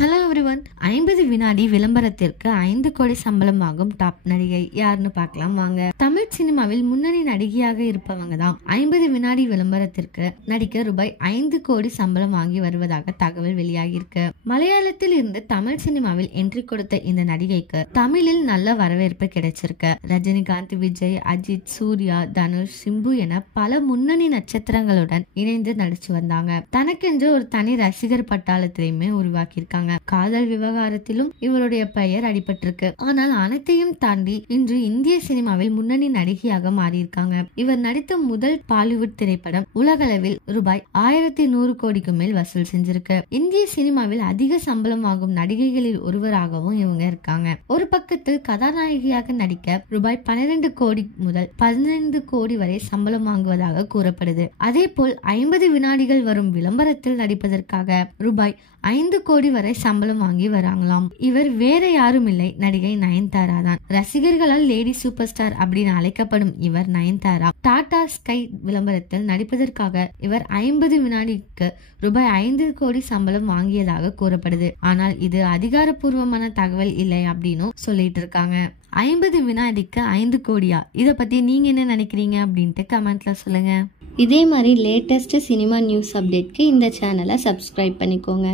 Hello everyone. 50 வினாடி விளம்பரத்திற்கு 5 கோடி சம்பளம் வாங்கும் டாப் நடிகை யாருன்னு பார்க்கலாம் வாங்க. தமிழ் சினிமாவில் முன்னணி நடிகையாக இருப்பவங்க தான் 50 வினாடி விளம்பரத்திற்கு நடிக்க ரூபாய் 5 கோடி சம்பளம் வாங்கி வருவதாக தகவல் வெளியாகியிருக்கு. மலையாளத்தில் இருந்து தமிழ் சினிமாவில் என்ட்ரி கொடுத்த இந்த நடிகைக்கு தமிழில் நல்ல வரவேற்பு கிடைச்சிருக்கு. ரஜினிகாந்த், விஜய், அஜித், சூர்யா, தனுஷ், சிம்பு என பல முன்னணி நட்சத்திரங்களுடன் இணைந்து நடிச்சு வந்தாங்க. தனக்கென்று ஒரு தனி ரசிகர் பட்டாளத்திலையுமே உருவாக்கியிருக்காங்க. காதல் விவகாரத்திலும் இவருடைய பெயர் அடிபட்டிருக்கு. ஆனால் அனைத்தையும் தாண்டி இன்று இந்திய சினிமாவில் முன்னணி நடிகையாக மாறியிருக்காங்க. இவர் நடித்த முதல் பாலிவுட் திரைப்படம் உலகளவில் ரூபாய் 1100 கோடிக்கு மேல் வசூல் செஞ்சிருக்கு. இந்திய சினிமாவில் அதிக சம்பளம் வாங்கும் நடிகைகளில் ஒருவராகவும் இவங்க இருக்காங்க. ஒரு பக்கத்தில் கதாநாயகியாக நடிக்க ரூபாய் 12 கோடி முதல் 15 கோடி வரை சம்பளம் வாங்குவதாக கூறப்படுது. அதே போல் 50 வினாடிகள் வரும் விளம்பரத்தில் நடிப்பதற்காக ரூபாய் 5 கோடி வரை சம்பளம் வாங்கி வராங்களாம். இவர் வேற யாரும் இல்லை, நடிகை நயன்தாரா தான். ரசிகர்களால் லேடி சூப்பர் ஸ்டார் அப்படின்னு அழைக்கப்படும் இவர் நயன்தாரா டாடா ஸ்கை விளம்பரத்தில் நடிப்பதற்காக இவர் 50 வினாடிக்கு ரூபாய் 5 கோடி சம்பளம் வாங்கியதாக கூறப்படுது. ஆனால் இது அதிகாரப்பூர்வமான தகவல் இல்லை அப்படின்னு சொல்லிட்டு இருக்காங்க. 50 வினாடிக்கு 5 கோடியா? இதை பத்தி நீங்க என்ன நினைக்கிறீங்க அப்படின்ட்டு கமெண்ட்ல சொல்லுங்க. இதே மாதிரி லேட்டஸ்ட் சினிமா நியூஸ் அப்டேட்க்கு இந்த சேனலை சப்ஸ்கிரைப் பண்ணிக்கோங்க.